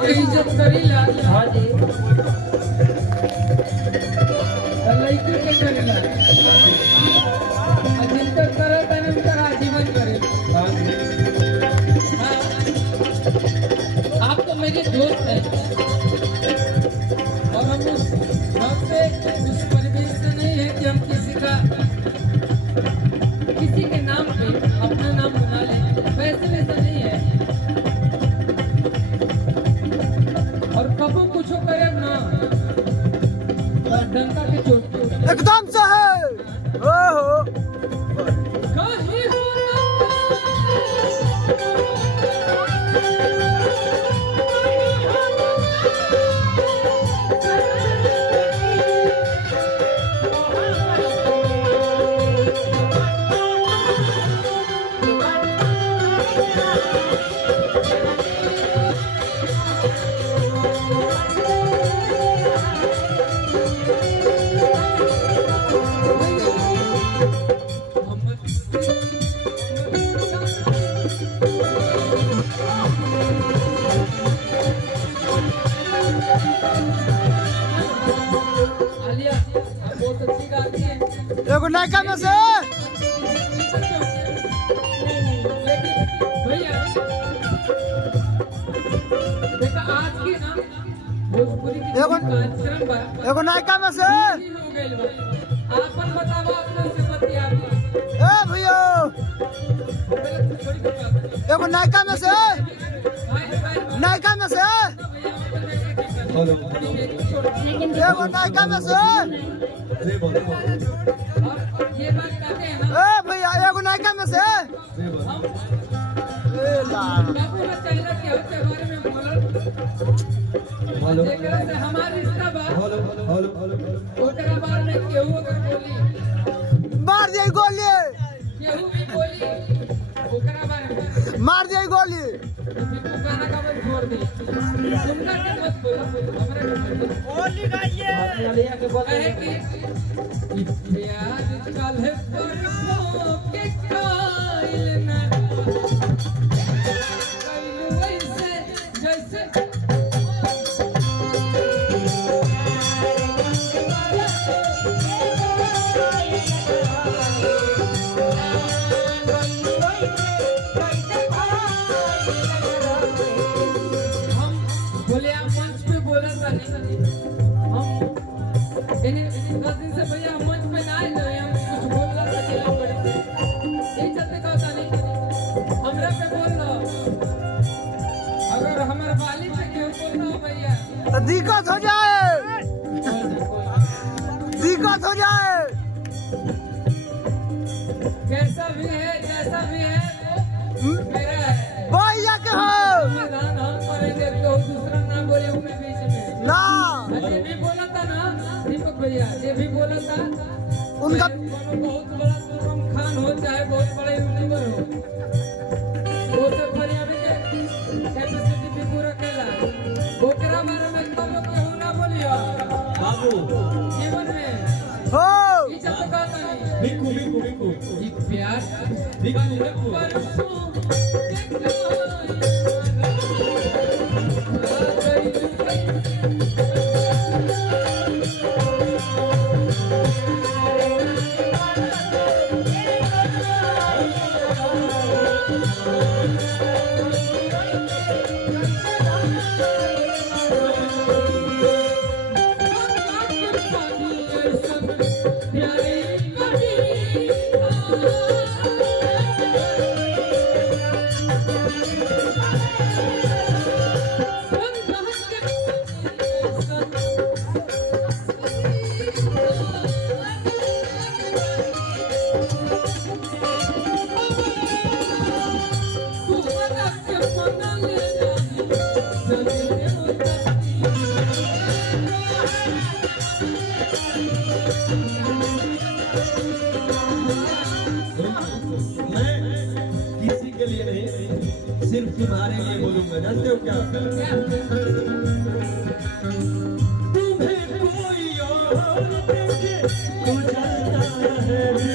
के इज्जत करीला। हाँ जी लड़की के करेला जिनका करे तने उनका आजीवन करे। हाँ जी हाँ, आप तो मेरे दोस्त हैं और हम उस परिवेश से नहीं है कि हम किसी के नाम पे अपना नाम बना लें, वैसे नहीं है। और कबू कुछ करे ना डंका के चोट पे एकदम से है। ओहो कहीं आलिया आप बहुत अच्छी गाती हैं, एगो नायका में से लेकिन भैया देखा आज की ना भोजपुरी की एगो- कार्यक्रम बा एगो नायका में से हो गइल बा। आपन बतावा अपने से बतिया ए भैया थोड़ी बात एगो नायका में से भाई नायका में से बोलो एगो नायका में से जी बोलो और ये बात कहते हैं ना ए भैया एगो नायका में से जी बोलो हम ए ला बाबू ने चाहिए कि हर त्योहार में बोलल बोलो जेकरा से हमार रिश्ता बा बोलो बोलो बोलो ओकरा बारे में केहू अगर बोली मार दिए गोली केहू भी बोली ओकरा बारे में मार दिए गोली बिल्कुल गाना का मत छोड़ दी सुनना के मत बोलो हमरे गोली गाइए लिया के बोल कहे कि प्यार कल है पर के काइल ना काइल वैसे जैसे हम बोले आप मंच पे बोला था नहीं हम इन्हें 10 दिन से भैया हम मंच पे ना आए तो हम कुछ बोल रहा था कि हम बड़े ये चलते कहता नहीं हमरा पे बोल रहा अगर हमारे वाली पे क्यों बोल रहा हो भैया तो दिक्कत हो जाए दिक्कत हो जाए कैसा भी है जैसा भी है वो मेरा है भैया के हो समाधान हम करेंगे तो दूसरा ना बोले उनके बीच में ना ये भी बोला था ना दीपक भैया ये भी बोला था उनका कोनो बहुत बड़ा तुरम खान हो चाहे बहुत बड़े यूट्यूबर हो वो सब फरियाद के कैपेसिटी भी पूरा केला ओकरा बारे में तुम लोग केहू ना बोलियो बाबू जीवन में हो इज्जत का नहीं बिकू बिकू बिकू ये प्यार बिकू परसों सिर्फ तुम्हारे लिए बोलूंगा, जानते हो क्या? तुम्हें कोई और देखे तो जलता है।